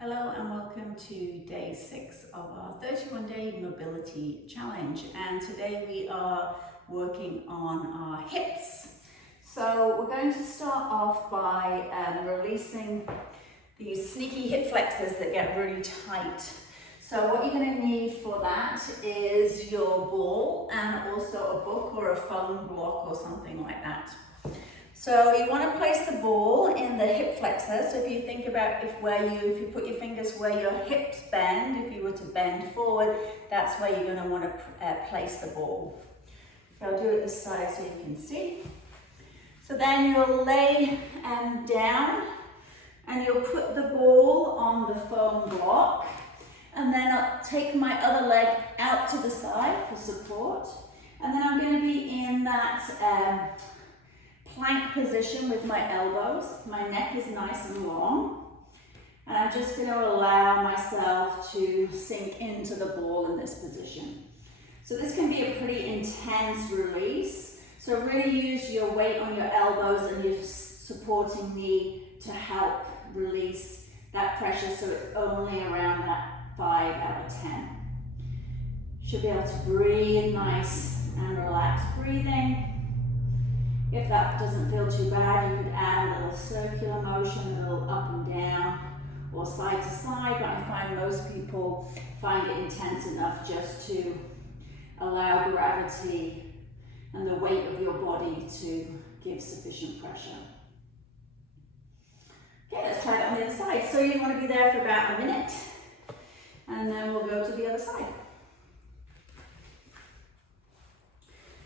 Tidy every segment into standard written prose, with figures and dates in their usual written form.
Hello and welcome to day 6 of our 31-day mobility challenge, and today we are working on our hips. So we're going to start off by releasing these sneaky hip flexors that get really tight. So what you're going to need for that is your ball and also a book or a foam block or something like that. So you want to place the ball in the hip flexor. So if you think about if you put your fingers where your hips bend, if you were to bend forward, that's where you're going to want to place the ball. I'll do it this side so you can see. So then you'll lay down and you'll put the ball on the foam block, and then I'll take my other leg out to the side for support, and then I'm going to be in that plank position with my elbows. My neck is nice and long, and I'm just going to allow myself to sink into the ball in this position. So this can be a pretty intense release, so really use your weight on your elbows and your supporting knee to help release that pressure, so it's only around that 5 out of 10. Should be able to breathe nice and relaxed breathing. If that doesn't feel too bad, you could add a little circular motion, a little up and down or side to side, but I find most people find it intense enough just to allow gravity and the weight of your body to give sufficient pressure. Okay, let's try that on the other side. So you want to be there for about a minute, and then we'll go to the other side.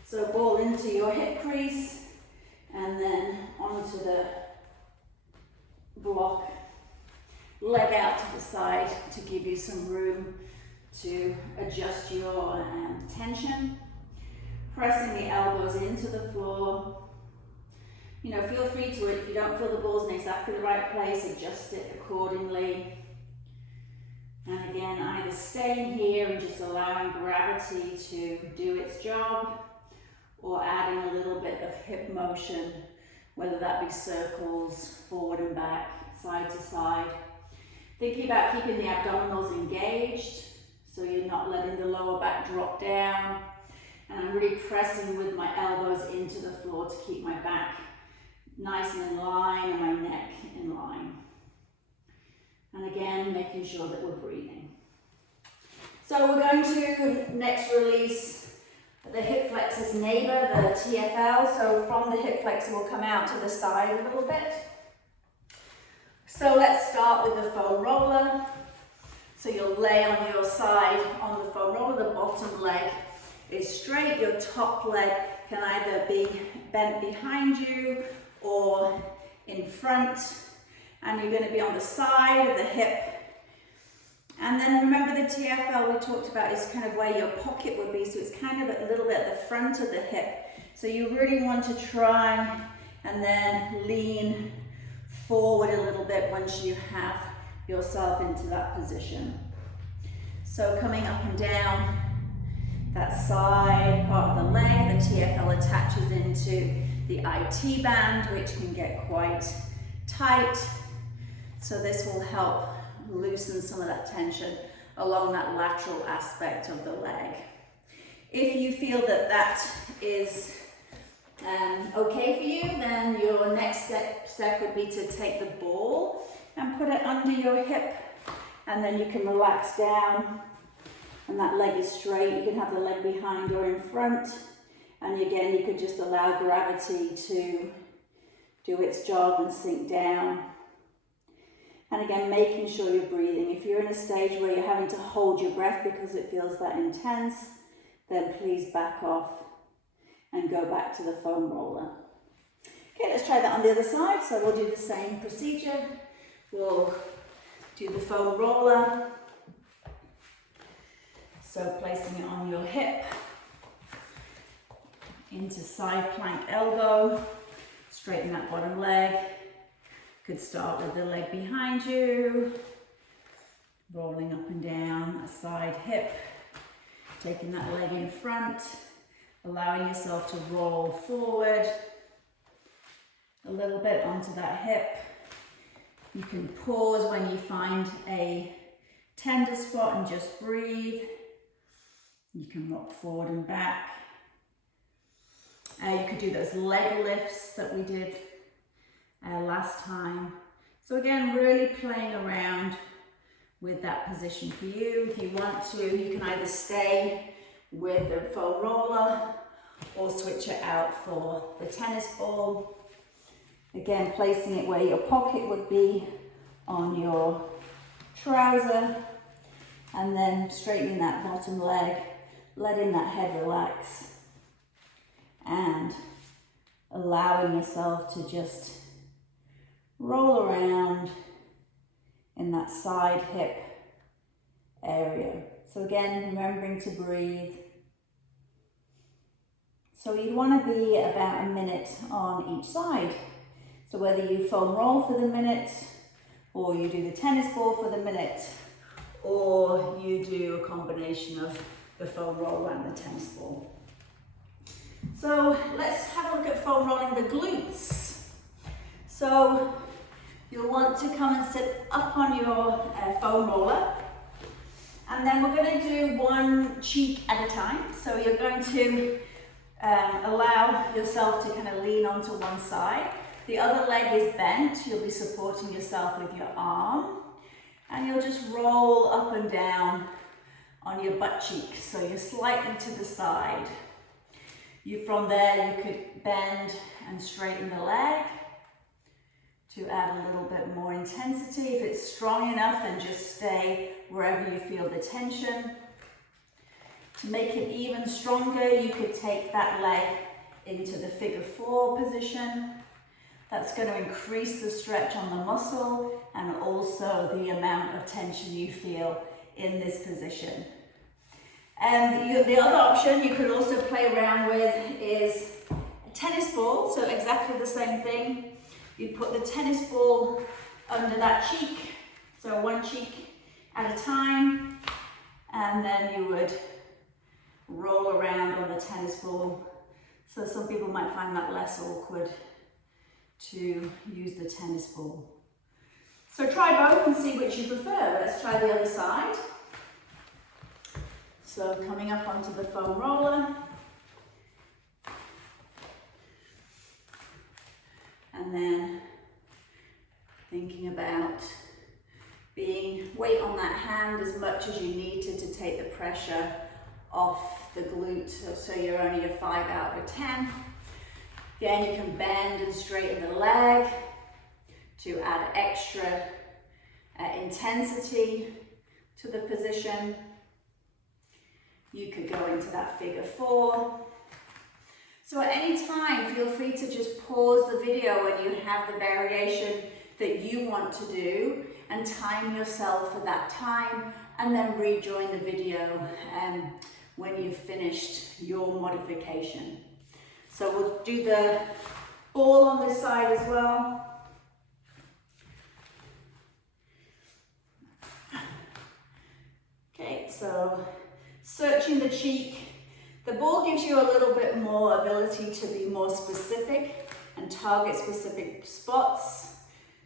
So ball into your hip crease, and then onto the block, leg out to the side to give you some room to adjust your tension. Pressing the elbows into the floor. You know, feel free to, if you don't feel the ball's in exactly the right place, adjust it accordingly. And again, either staying here and just allowing gravity to do its job, or adding a little bit of hip motion, whether that be circles, forward and back, side to side. Thinking about keeping the abdominals engaged, so you're not letting the lower back drop down. And I'm really pressing with my elbows into the floor to keep my back nice and in line and my neck in line. And again, making sure that we're breathing. So we're going to next release the hip flexor's neighbor, the TFL. So from the hip flexor, we'll come out to the side a little bit. So let's start with the foam roller. So you'll lay on your side on the foam roller. The bottom leg is straight. Your top leg can either be bent behind you or in front. And you're going to be on the side of the hip. And then remember the TFL we talked about is kind of where your pocket would be, so it's kind of a little bit at the front of the hip. So you really want to try and then lean forward a little bit once you have yourself into that position. So coming up and down that side part of the leg, the TFL attaches into the IT band, which can get quite tight. So this will help loosen some of that tension along that lateral aspect of the leg. If you feel that that is okay for you, then your next step would be to take the ball and put it under your hip, and then you can relax down and that leg is straight. You can have the leg behind or in front, and again you could just allow gravity to do its job and sink down. And again, making sure you're breathing. If you're in a stage where you're having to hold your breath because it feels that intense, then please back off and go back to the foam roller. Okay, let's try that on the other side. So we'll do the same procedure. We'll do the foam roller. So placing it on your hip, into side plank elbow, straighten that bottom leg. Could start with the leg behind you, rolling up and down a side hip, taking that leg in front, allowing yourself to roll forward a little bit onto that hip. You can pause when you find a tender spot and just breathe. You can rock forward and back. You could do those leg lifts that we did last time. So again, really playing around with that position for you. If you want to, you can either stay with the foam roller or switch it out for the tennis ball. Again, placing it where your pocket would be on your trouser, and then straightening that bottom leg, letting that head relax, and allowing yourself to just roll around in that side hip area. So again, remembering to breathe. So you'd want to be about a minute on each side. So whether you foam roll for the minute, or you do the tennis ball for the minute, or you do a combination of the foam roll and the tennis ball. So let's have a look at foam rolling the glutes. So you'll want to come and sit up on your foam roller, and then we're going to do one cheek at a time. So you're going to allow yourself to kind of lean onto one side. The other leg is bent. You'll be supporting yourself with your arm, and you'll just roll up and down on your butt cheek. So you're slightly to the side. From there, you could bend and straighten the leg to add a little bit more intensity. If it's strong enough, then just stay wherever you feel the tension. To make it even stronger, you could take that leg into the figure 4 position. That's going to increase the stretch on the muscle and also the amount of tension you feel in this position. And the other option you could also play around with is a tennis ball. So exactly the same thing. You'd put the tennis ball under that cheek, so one cheek at a time, and then you would roll around on the tennis ball. So some people might find that less awkward to use the tennis ball. So try both and see which you prefer. Let's try the other side. So coming up onto the foam roller, and then thinking about being weight on that hand as much as you need to take the pressure off the glute, so you're only a 5 out of 10. Again, you can bend and straighten the leg to add extra intensity to the position. You could go into that figure 4. So at any time, feel free to just pause the video when you have the variation that you want to do and time yourself for that time, and then rejoin the video when you've finished your modification. So we'll do the ball on this side as well. Okay, so searching the cheek. The ball gives you a little bit more ability to be more specific and target specific spots.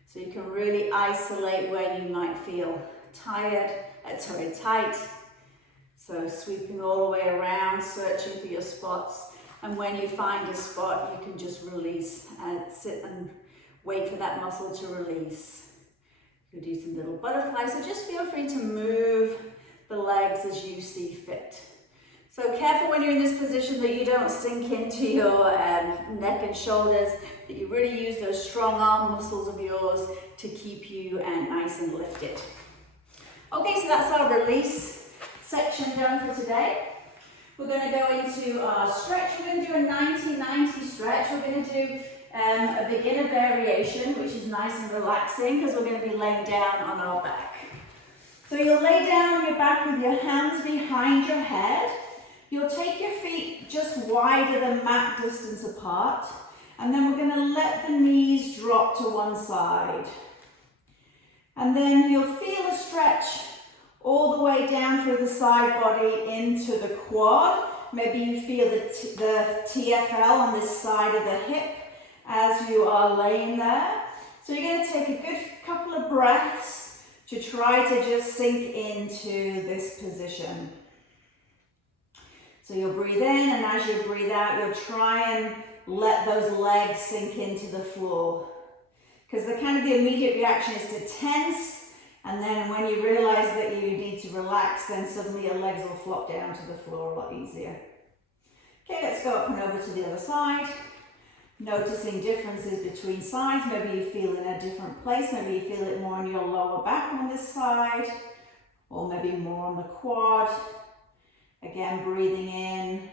So you can really isolate where you might feel tight. So sweeping all the way around, searching for your spots. And when you find a spot, you can just release and sit and wait for that muscle to release. You could do some little butterflies. So just feel free to move the legs as you see fit. So careful when you're in this position that you don't sink into your neck and shoulders, that you really use those strong arm muscles of yours to keep you nice and lifted. Okay, so that's our release section done for today. We're going to go into our stretch. We're going to do a 90-90 stretch. We're going to do a beginner variation, which is nice and relaxing because we're going to be laying down on our back. So you'll lay down on your back with your hands behind your head. You'll take your feet just wider than mat distance apart, and then we're going to let the knees drop to one side. And then you'll feel a stretch all the way down through the side body into the quad. Maybe you feel the TFL on this side of the hip as you are laying there. So you're going to take a good couple of breaths to try to just sink into this position. So you'll breathe in, and as you breathe out, you'll try and let those legs sink into the floor. Because the immediate reaction is to tense, and then when you realize that you need to relax, then suddenly your legs will flop down to the floor a lot easier. Okay, let's go up and over to the other side. Noticing differences between sides. Maybe you feel in a different place. Maybe you feel it more in your lower back on this side, or maybe more on the quad. Again, breathing in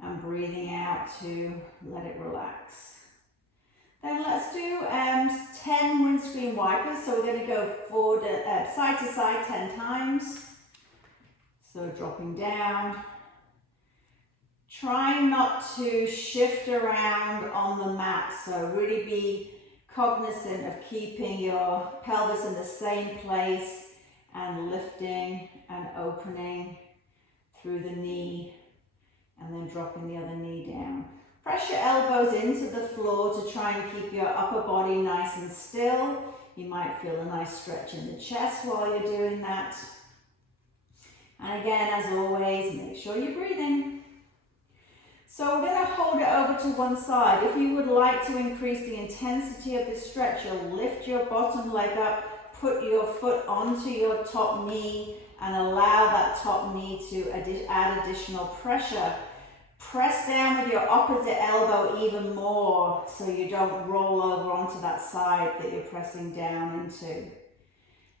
and breathing out to let it relax. Then let's do 10 windscreen wipers. So we're going to go forward, side to side 10 times. So dropping down. Trying not to shift around on the mat. So really be cognizant of keeping your pelvis in the same place and lifting and opening through the knee and then dropping the other knee down. Press your elbows into the floor to try and keep your upper body nice and still. You might feel a nice stretch in the chest while you're doing that. And again, as always, make sure you're breathing. So we're going to hold it over to one side. If you would like to increase the intensity of this stretch, you'll lift your bottom leg up, put your foot onto your top knee, and allow that top knee to add additional pressure. Press down with your opposite elbow even more so you don't roll over onto that side that you're pressing down into.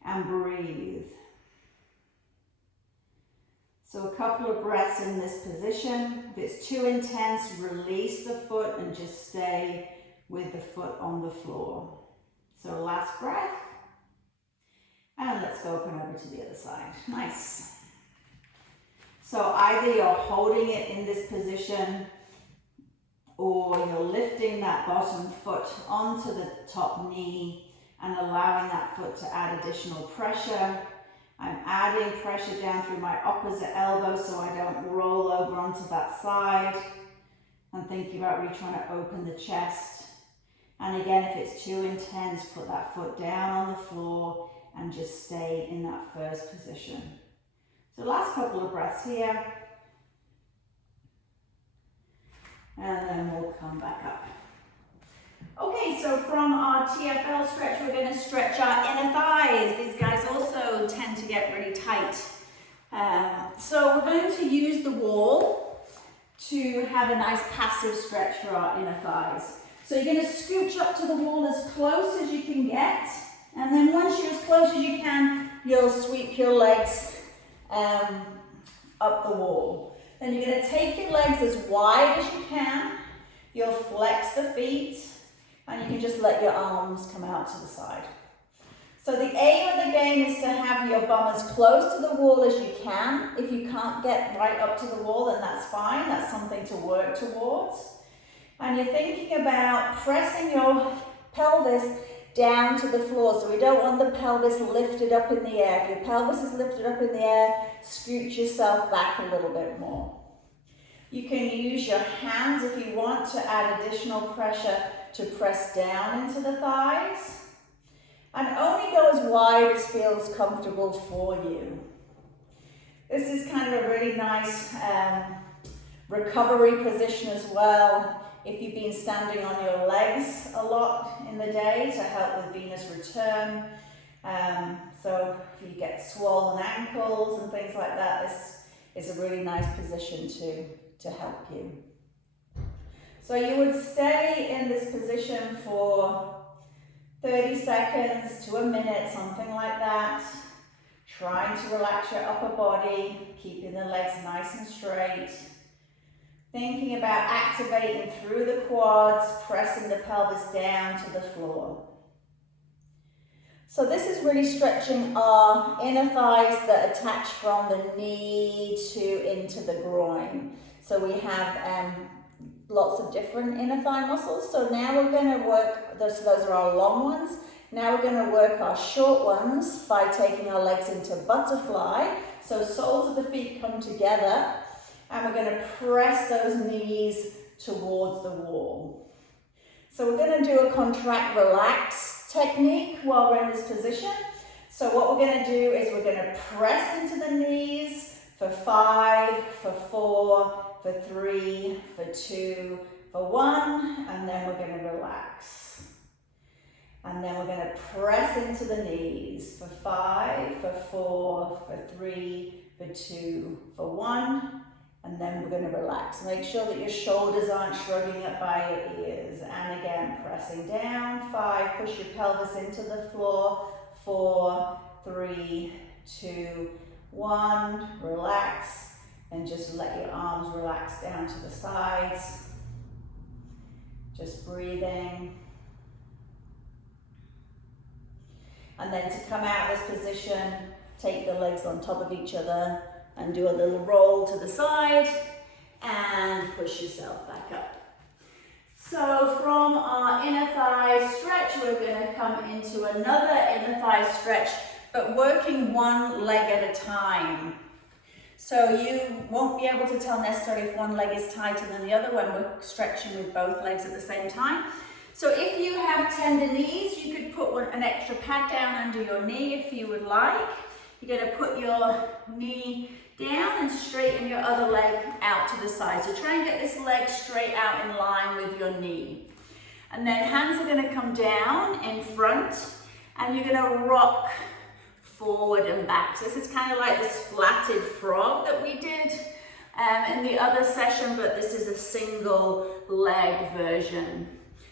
And breathe. So a couple of breaths in this position. If it's too intense, release the foot and just stay with the foot on the floor. So last breath. And let's go up and over to the other side. Nice. So either you're holding it in this position or you're lifting that bottom foot onto the top knee and allowing that foot to add additional pressure. I'm adding pressure down through my opposite elbow so I don't roll over onto that side. I'm thinking about really trying to open the chest. And again, if it's too intense, put that foot down on the floor and just stay in that first position. So last couple of breaths here. And then we'll come back up. Okay, so from our TFL stretch, we're going to stretch our inner thighs. These guys also tend to get really tight. So we're going to use the wall to have a nice passive stretch for our inner thighs. So you're going to scooch up to the wall as close as you can get. And then once you're as close as you can, you'll sweep your legs up the wall. Then you're going to take your legs as wide as you can. You'll flex the feet. And you can just let your arms come out to the side. So the aim of the game is to have your bum as close to the wall as you can. If you can't get right up to the wall, then that's fine. That's something to work towards. And you're thinking about pressing your pelvis down to the floor. So we don't want the pelvis lifted up in the air. If your pelvis is lifted up in the air, scoot yourself back a little bit more. You can use your hands if you want to add additional pressure to press down into the thighs. And only go as wide as feels comfortable for you. This is kind of a really nice recovery position as well. If you've been standing on your legs a lot in the day to help with venous return. So if you get swollen ankles and things like that, this is a really nice position to help you. So you would stay in this position for 30 seconds to a minute, something like that. Trying to relax your upper body, keeping the legs nice and straight. Thinking about activating through the quads, pressing the pelvis down to the floor. So this is really stretching our inner thighs that attach from the knee into the groin. So we have lots of different inner thigh muscles. So now we're going to work, those are our long ones. Now we're going to work our short ones by taking our legs into butterfly. So soles of the feet come together and we're going to press those knees towards the wall. So we're going to do a contract relax technique while we're in this position. So what we're going to do is we're going to press into the knees for 5, for 4, for 3, for 2, for 1, and then we're going to relax. And then we're going to press into the knees for 5, for 4, for 3, for 2, for 1, and then we're going to relax. Make sure that your shoulders aren't shrugging up by your ears. And again, pressing down, 5, push your pelvis into the floor, 4, 3, 2, 1, relax, and just let your arms relax down to the sides. Just breathing. And then to come out of this position, take the legs on top of each other and do a little roll to the side and push yourself back up. So from our inner thigh stretch, we're going to come into another inner thigh stretch, but working one leg at a time. So you won't be able to tell necessarily if one leg is tighter than the other when we're stretching with both legs at the same time. So if you have tender knees, you could put an extra pad down under your knee if you would like. You're going to put your knee down and straighten your other leg out to the side. So try and get this leg straight out in line with your knee. And then hands are going to come down in front and you're going to rock forward and back. So this is kind of like the splatted frog that we did in the other session, but this is a single leg version.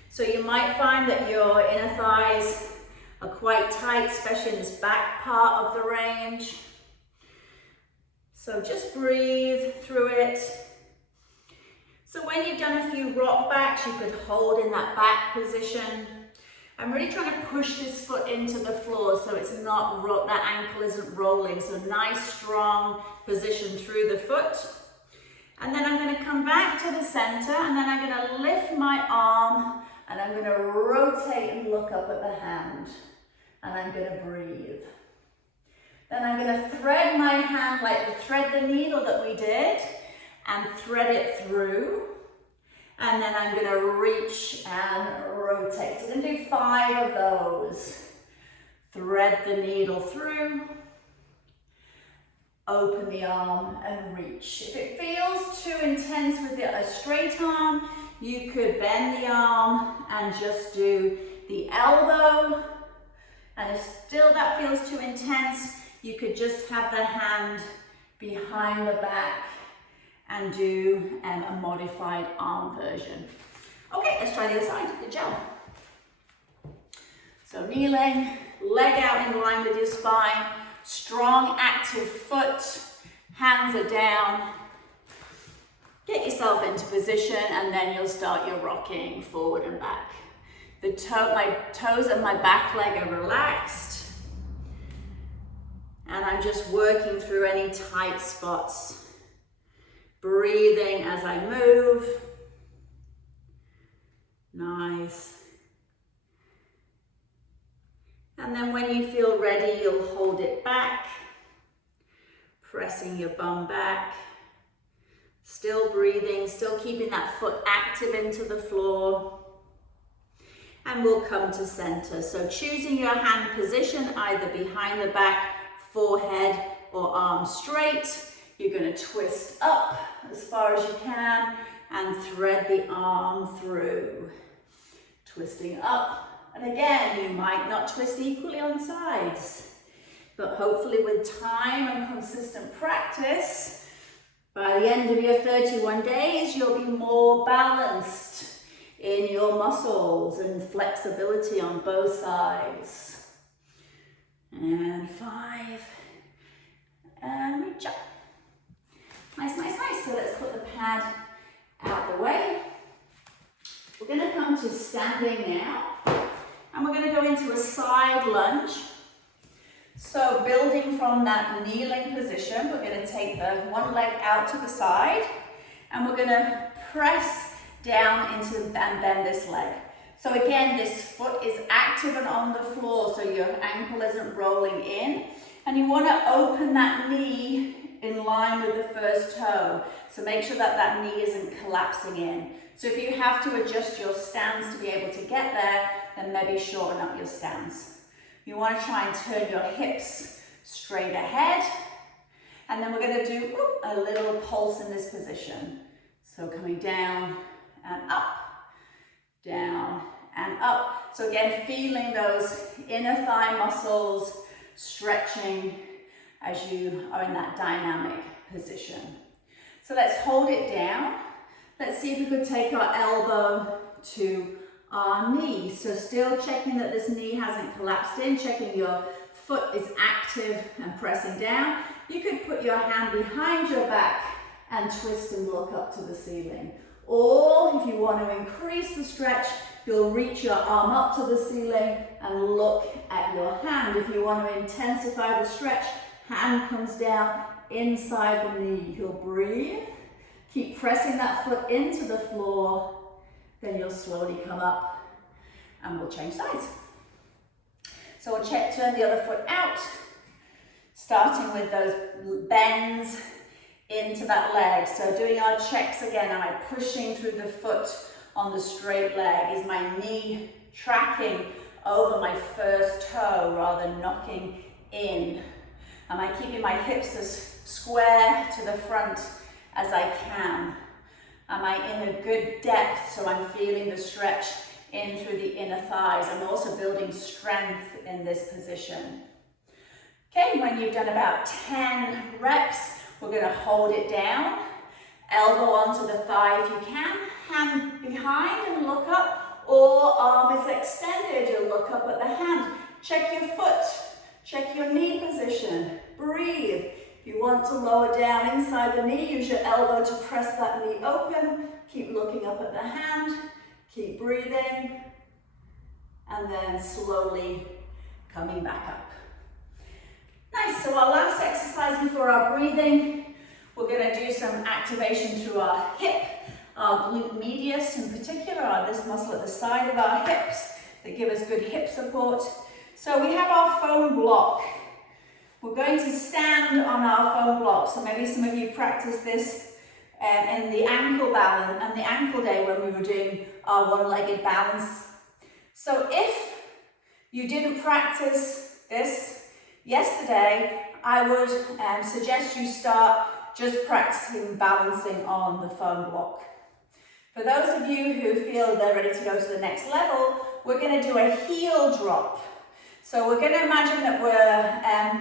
So you might find that your inner thighs are quite tight, especially in this back part of the range. So just breathe through it. So when you've done a few rock backs, you could hold in that back position. I'm really trying to push this foot into the floor so it's not, that ankle isn't rolling. So nice, strong position through the foot. And then I'm going to come back to the center and then I'm going to lift my arm and I'm going to rotate and look up at the hand. And I'm going to breathe. Then I'm going to thread my hand like the thread the needle that we did and thread it through. And then I'm going to reach and rotate. So I'm going to do 5 of those. Thread the needle through. Open the arm and reach. If it feels too intense with a straight arm, you could bend the arm and just do the elbow. And if still that feels too intense, you could just have the hand behind the back and do a modified arm version. Okay, let's try the other side. Good job. So kneeling, leg out in line with your spine, strong active foot, hands are down. Get yourself into position and then you'll start your rocking forward and back. My toes and my back leg are relaxed. And I'm just working through any tight spots. Breathing as I move. Nice. And then when you feel ready, you'll hold it back. Pressing your bum back. Still breathing, still keeping that foot active into the floor. And we'll come to center. So choosing your hand position, either behind the back, forehead, or arms straight. You're going to twist up as far as you can and thread the arm through. Twisting up. And again, you might not twist equally on sides, but hopefully with time and consistent practice, by the end of your 31 days, you'll be more balanced in your muscles and flexibility on both sides. And 5. And reach up. Nice, nice, nice. So let's put the pad out the way. We're going to come to standing now. And we're going to go into a side lunge. So building from that kneeling position, we're going to take the one leg out to the side. And we're going to press down into and bend this leg. So again, this foot is active and on the floor, so your ankle isn't rolling in. And you want to open that knee in line with the first toe. So make sure that that knee isn't collapsing in. So if you have to adjust your stance to be able to get there, then maybe shorten up your stance. You want to try and turn your hips straight ahead. And then we're going to do a little pulse in this position. So coming down and up, down and up. So again, feeling those inner thigh muscles stretching as you are in that dynamic position. So let's hold it down. Let's see if we could take our elbow to our knee. So still checking that this knee hasn't collapsed in, checking your foot is active and pressing down. You could put your hand behind your back and twist and look up to the ceiling. Or if you want to increase the stretch, you'll reach your arm up to the ceiling and look at your hand. If you want to intensify the stretch, hand comes down inside the knee. You'll breathe. Keep pressing that foot into the floor. Then you'll slowly come up and we'll change sides. So we'll turn the other foot out, starting with those bends into that leg. So doing our checks again, am I pushing through the foot on the straight leg? Is my knee tracking over my first toe rather than knocking in? Am I keeping my hips as square to the front as I can? Am I in a good depth so I'm feeling the stretch in through the inner thighs? I'm also building strength in this position. Okay, when you've done about 10 reps, we're going to hold it down. Elbow onto the thigh if you can. Hand behind and look up, or arm is extended. You'll look up at the hand. Check your foot. Check your knee position. Breathe. If you want to lower down inside the knee, use your elbow to press that knee open. Keep looking up at the hand. Keep breathing. And then slowly coming back up. Nice, so our last exercise before our breathing, we're going to do some activation through our hip, our glute medius in particular, this muscle at the side of our hips that give us good hip support. So we have our foam block. We're going to stand on our foam block. So maybe some of you practice this in the ankle balance and the ankle day when we were doing our one-legged balance. So if you didn't practice this yesterday, I would suggest you start just practicing balancing on the foam block. For those of you who feel they're ready to go to the next level, we're going to do a heel drop. So we're going to imagine that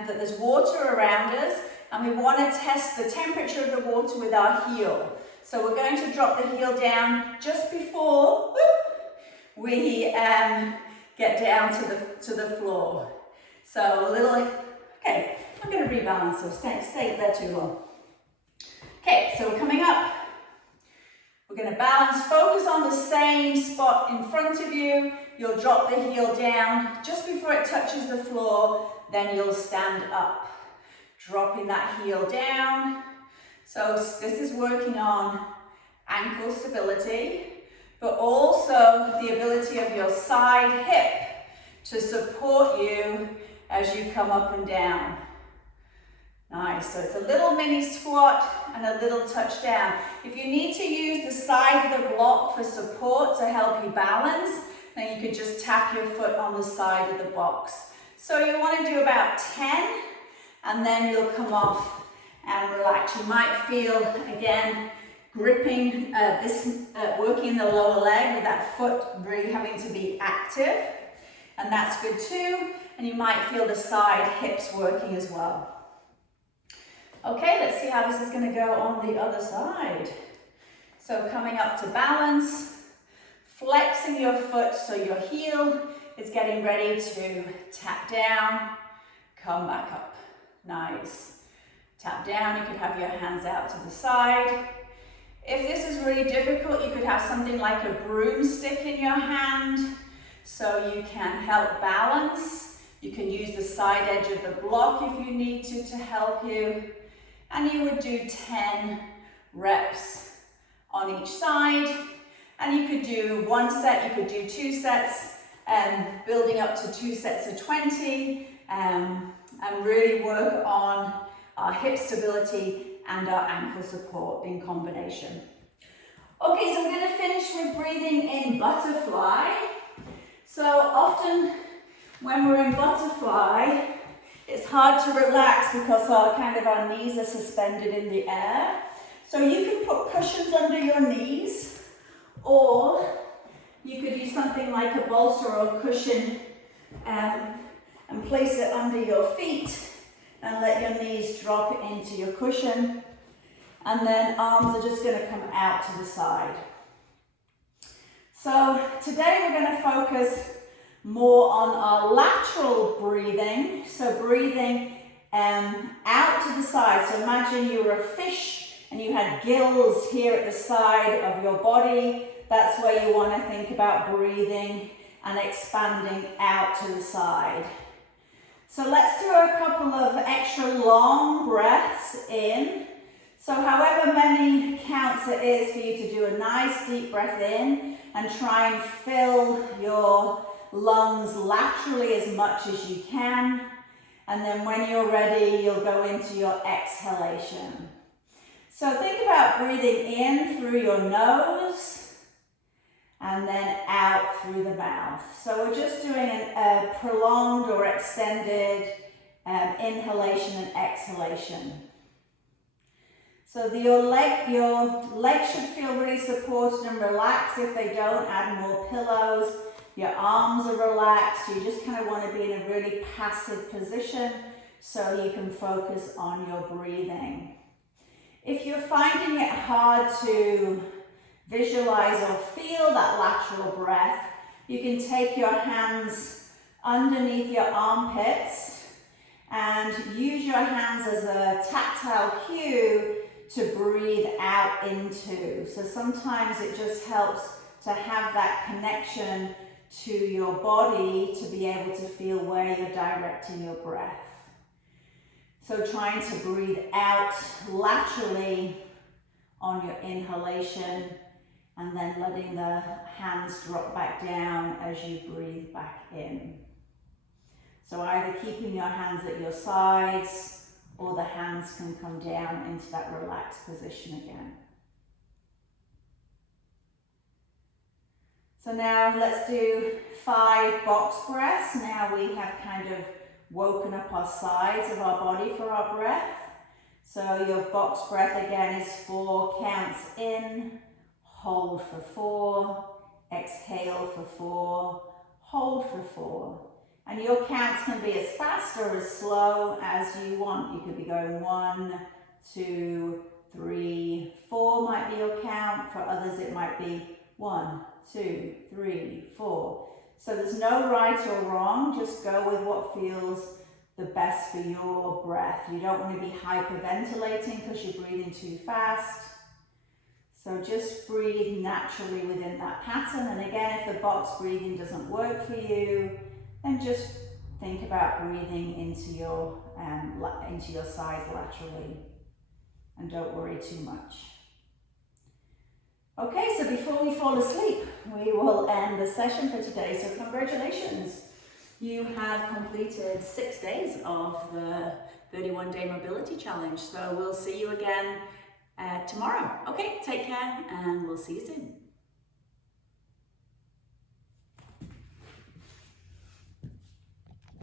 that there's water around us, and we want to test the temperature of the water with our heel. So we're going to drop the heel down just before we get down to the floor. So a little, okay, I'm going to rebalance, so stay there too long. Okay, so we're coming up. We're going to balance, focus on the same spot in front of you. You'll drop the heel down just before it touches the floor, then you'll stand up. Dropping that heel down. So this is working on ankle stability, but also the ability of your side hip to support you as you come up and down. Nice, so it's a little mini squat and a little touch down. If you need to use the side of the block for support to help you balance, then you could just tap your foot on the side of the box. So you want to do about 10, and then you'll come off and relax. You might feel, again, gripping working in the lower leg with that foot really having to be active, and that's good too. And you might feel the side hips working as well. Okay, let's see how this is going to go on the other side. So coming up to balance, flexing your foot so your heel is getting ready to tap down, come back up. Nice. Tap down, you could have your hands out to the side. If this is really difficult, you could have something like a broomstick in your hand so you can help balance. You can use the side edge of the block if you need to help you. And you would do 10 reps on each side. And you could do one set, you could do 2 sets, building up to 2 sets of 20, and really work on our hip stability and our ankle support in combination. Okay, so we're going to finish with breathing in butterfly. So often when we're in butterfly, it's hard to relax because our knees are suspended in the air. So you can put cushions under your knees, or you could use something like a bolster or a cushion and place it under your feet and let your knees drop into your cushion. And then arms are just going to come out to the side. So today we're going to focus more on our lateral breathing. So breathing out to the side. So imagine you were a fish and you had gills here at the side of your body. That's where you want to think about breathing and expanding out to the side. So let's do a couple of extra long breaths in. So however many counts it is for you to do a nice deep breath in and try and fill your lungs laterally as much as you can. And then when you're ready, you'll go into your exhalation. So think about breathing in through your nose and then out through the mouth. So we're just doing a prolonged or extended inhalation and exhalation. So your legs should feel really supported and relaxed. If they don't, add more pillows. Your arms are relaxed. You just kind of want to be in a really passive position so you can focus on your breathing. If you're finding it hard to visualize or feel that lateral breath, you can take your hands underneath your armpits and use your hands as a tactile cue to breathe out into. So sometimes it just helps to have that connection to your body to be able to feel where you're directing your breath. So trying to breathe out laterally on your inhalation and then letting the hands drop back down as you breathe back in. So either keeping your hands at your sides or the hands can come down into that relaxed position again. So now let's do 5 box breaths. Now we have kind of woken up our sides of our body for our breath. So your box breath again is 4 counts in, hold for 4, exhale for 4, hold for 4. And your counts can be as fast or as slow as you want. You could be going 1, 2, 3, 4 might be your count. For others it might be 1, 2, 3, 4. So there's no right or wrong. Just go with what feels the best for your breath. You don't want to be hyperventilating because you're breathing too fast. So just breathe naturally within that pattern. And again, if the box breathing doesn't work for you, then just think about breathing into your sides laterally. And don't worry too much. Okay, so before we fall asleep, we will end the session for today. So congratulations. You have completed 6 days of the 31-day mobility challenge. So we'll see you again tomorrow. Okay, take care and we'll see you soon.